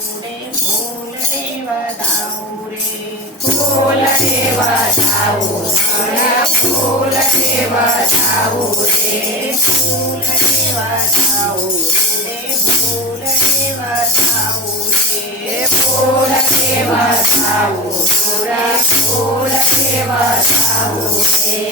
फूल रे बताओ रे फूल रे बताओ फूल रे बताओ रे फूल रे बताओ रे फूल रे बताओ रे फूल रे बताओ रे फूल रे बताओ रे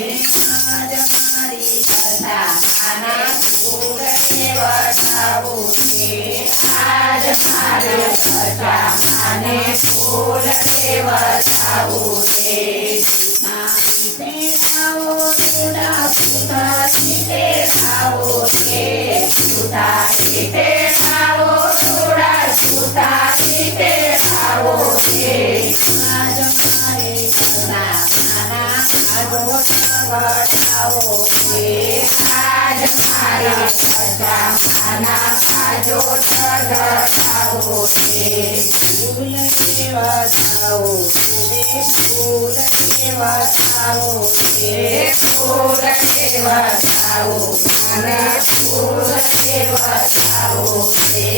आज हमारी कथा खाना फूल रे बताओ रे आज हमारे कथा खाने फूल रे बताओ रे मारी खाओ थोड़ा सुधा सीते खाओ रे सुधा सीते खाओ थोड़ा सुधा सीते खाओ रे आज हमारे कथा खाना आगो बढ़ाओ रे आज हमारे कथा खाना आजो बढ़ाओ रे फूल रे बताओ रे फूल रे बताओ रे फूल रे बताओ रे फूल रे बताओ रे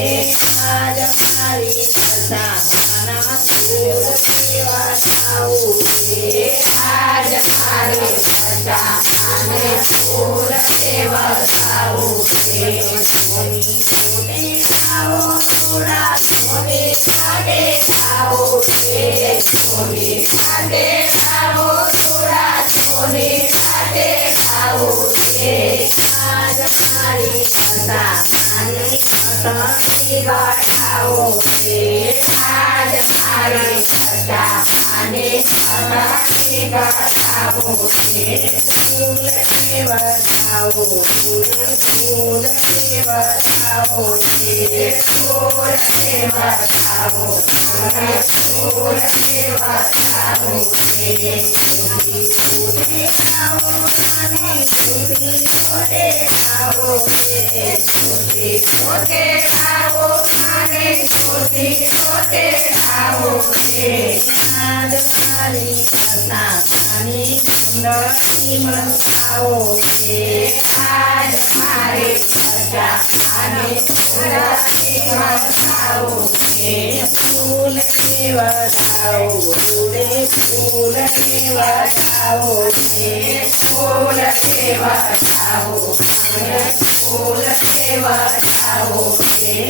आज हमारी कथा खाना फूल रे बताओ रे आज हमारी कथा खाने फूल रे बताओ रे सोने खाओ थोड़ा सोने खाने खाओ रे सोने खाने खाओ थोड़ा सोने खाने खाओ रे आज हमारी कथा खाने कथा बढ़ाओ रे आज हमारी कथा खाने कथा बढ़ाओ रे फूल रे बताओ रे फूल रे बताओ रे फूल रे बताओ रे फूल रे बताओ रे फूले खाओ खाने फूले खाओ रे फूले खाओ खाने फूले खाओ रे आज हमारी कथा खाने सुंदर मनाओ रे आज हमारे कथा खाने सुंदर मनाओ रे फूल रे बताओ रे फूल रे बताओ रे फूल रे बताओ रे फूल रे बताओ रे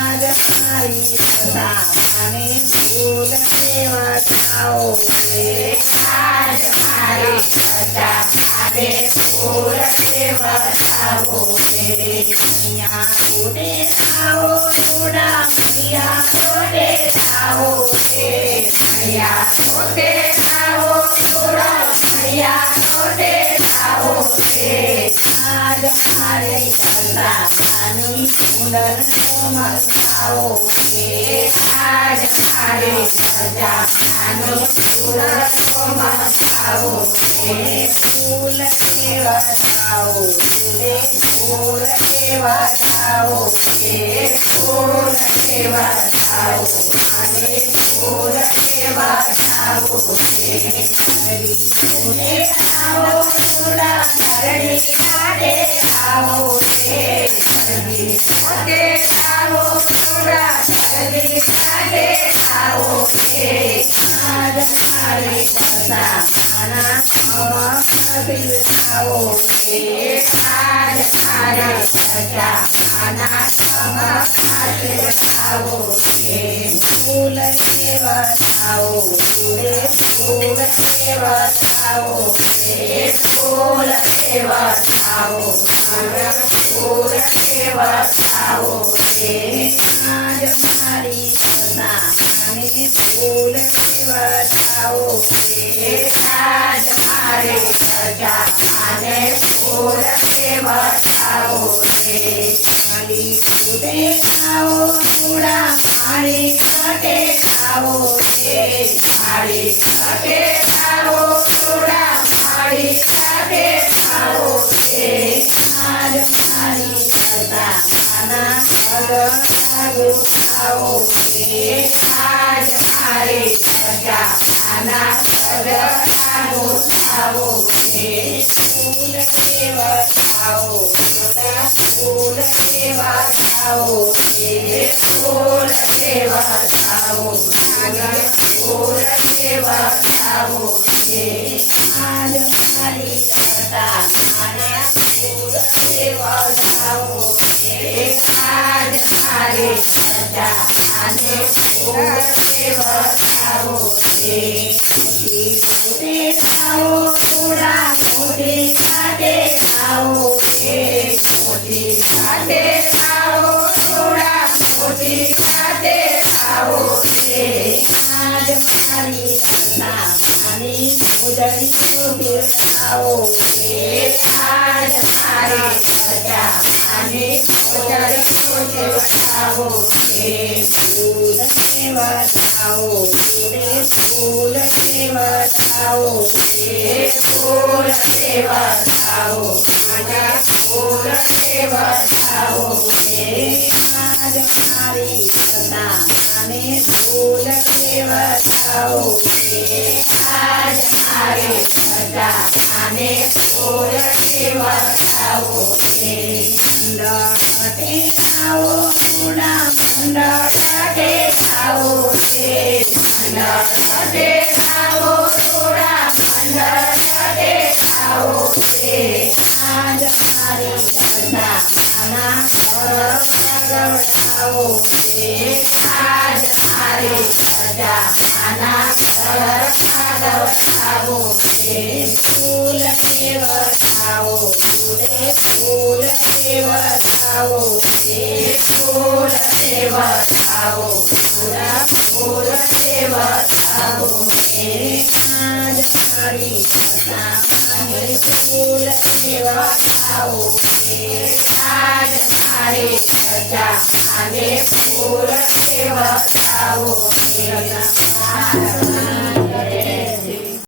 आज हमारी कथा खाने फूल रे बताओ रे आज हमारी कथा खाने फूल रे बताओ रे मैया उड़े आओ थोड़ा मैया उड़े आओ रे मैया उड़े आओ थोड़ा मैया उड़े आओ रे आज हमारे कथा खाने सुंदर मनाओ रे आज हमारे कथा खाने सुंदर मनाओ रे फूल रे बताओ रे फूल रे बताओ रे फूल रे बताओ रे फूल रे बताओ रे हरी फूले खाओ थोड़ा हरी लाडे खाओ रे हरी फूले खाओ थोड़ा हरी लाडे खाओ रे आज हमारे कथा खाना खाओ रे आज हमारे कथा खाना खाओ रे फूल रे बताओ रे फूल रे बताओ रे फूल रे बताओ रे फूल रे बताओ रे आज हमारी कथा खाने फूल रे बताओ रे आज हमारे कथा खाने फूल रे बताओ रे हरी फूले खाओ थोड़ा हरी खटे खाओ रे हरी खटे खाओ थोड़ा हरी खटे खाओ रे आज हमारी कथा खाना खाओ रे आज हमारी कथा खाना खाओ रे फूल रे આવો થોડા ફૂલ લેવા આવો રે ફૂલ લેવા આવો ફૂલ લેવા આવો રે આજ મારી કથા મને ફૂલ લેવા આવો રે આજ મારી કથા અને ફૂલ લેવા આવો રે મોઢે આવો થોડા મોઢે સાથે આવો રે મોઢે સાથે આવો થોડા મોઢે સાથે આવો રે આજ મારી કથા મારી મોઢડી આવો રે આજ મારી કથા અને મોઢડી આવો રે ફૂલ લેવા આવો રે ફૂલ લેવા આવો રે ફૂલ લેવા આવો મને ફૂલ લેવા આવો રે આજ મારી કથા મને ફૂલ લેવા આવો રે આજ મારી કથા મને ફૂલ લેવા આવો રે મંડળે આવો થોડા મંડળે આવો રે મંડળે આવો થોડા મંડળે આવો રે આજ મારી કથા આના આવો રે આજ મારી કથા આના આવો રે ફૂલ લેવા આવો રે ફૂલ લેવા આવો રે ફૂલ લેવા આવો પૂરા ફૂલ લેવા આવો રે આજ મારી કથા મને ફૂલ લેવા આવો રે આજ મારી કથા અને ફૂલ લેવા આવો રે